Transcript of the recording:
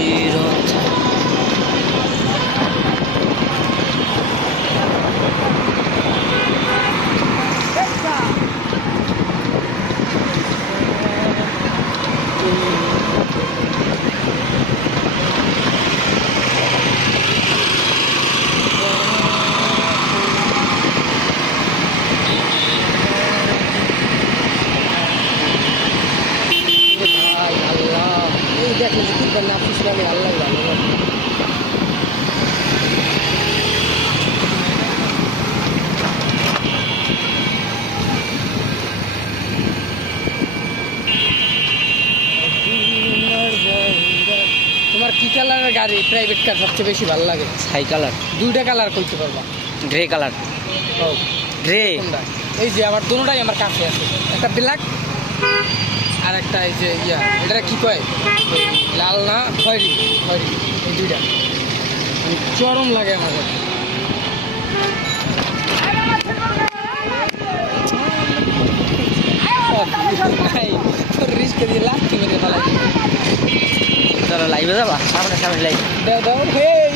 এই রথ দেখলে কি করলে আফিস লাগে আল্লাহ ভালো তোমার কি কালারের গাড়ি প্রাইভেট কার সবচেয়ে বেশি ভালো লাগে? ছাই কালার, দুইটা কালার কইতে পারবা? Grey colour. ও গ্রে, এই যে আমার দুটোটাই আমার কাছে আছে, একটা ব্ল্যাক আর একটা এই যে ইয়া এটা কি কয় লাল না খয়েরি, খয়েরি, এই দুইটা চরম লাগে আমার। রিস্কে দিয়ে লাস্ট মেরে ফেলাই। লাইভে যাবা? সামনে সামনে লাইভ দাও দাও, হেই